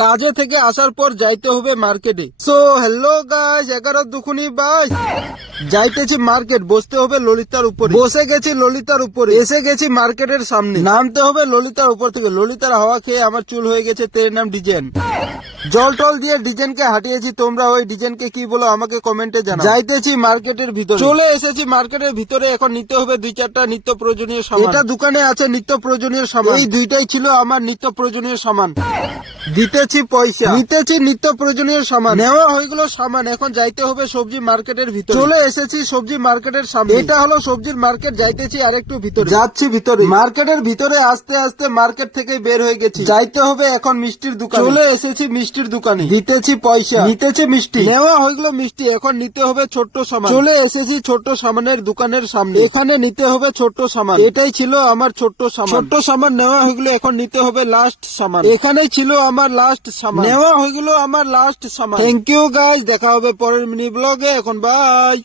কাজে থেকে আসার পর যাইতে হবে মার্কেটে। সো হ্যালো গাইস, 11 যাইতেছি মার্কেট, বসতে হবে ললিতার উপরে। বসে গেছি ললিতার উপরে, এসে গেছি মার্কেটের সামনে। নামতে হবে ললিতার উপর থেকে। ললিতার হাওয়া খেয়ে আমার চুল হয়ে গেছে তেল নাম ডিজাইন। জল টল দিয়ে ডিজাইনকে হাঁটিয়েছি। তোমরা ওই ডিজাইনকে কি বলো আমাকে কমেন্টে জানাও। যাইতেছি মার্কেটের ভিতরে, চলে এসেছি মার্কেটের ভিতরে। এখন নিতে হবে 2-4টা নিত্য প্রয়োজনীয় সামান। এটা দোকানে আছে নিত্য প্রয়োজনীয় সামান। এই দুইটাই ছিল আমার নিত্য প্রয়োজনীয় সামান। দিতেছি পয়সা, নিতেছি নিত্য প্রয়োজনীয় সামান। নেওয়া হয়ে গেল সামান। এখন যাইতে হবে সবজি মার্কেটের ভিতরে। চলে এসেছি সবজি মার্কেটের সামনে। এটা হলো সবজির মার্কেট। যাইতেছি আরেকটু ভিতরে, যাচ্ছি ভিতরে। মার্কেটের ভিতরে আস্তে আস্তে মার্কেট থেকে বের হয়ে গেছি। যাইতে হবে এখন মিষ্টির দোকানে। চলে এসেছি মিষ্টির দোকানে, দিতেছি পয়সা, নিতেছি মিষ্টি। নেওয়া হয়ে গেল মিষ্টি। এখন নিতে হবে ছোট্ট সামান। চলে এসেছি ছোট্ট সামানের দোকানের সামনে। এখানে নিতে হবে ছোট্ট সামান। এটাই ছিল আমার ছোট্ট সামান। ছোট্ট সামান নেওয়া হয়ে গেল। এখন নিতে হবে লাস্ট সামান। এখানেই ছিল আমার লাস্ট সামান। নেওয়া হয়ে গেল আমার লাস্ট সামান। থ্যাংক ইউ গাইস, দেখা হবে পরের মিনি ব্লগে। এখন বাই।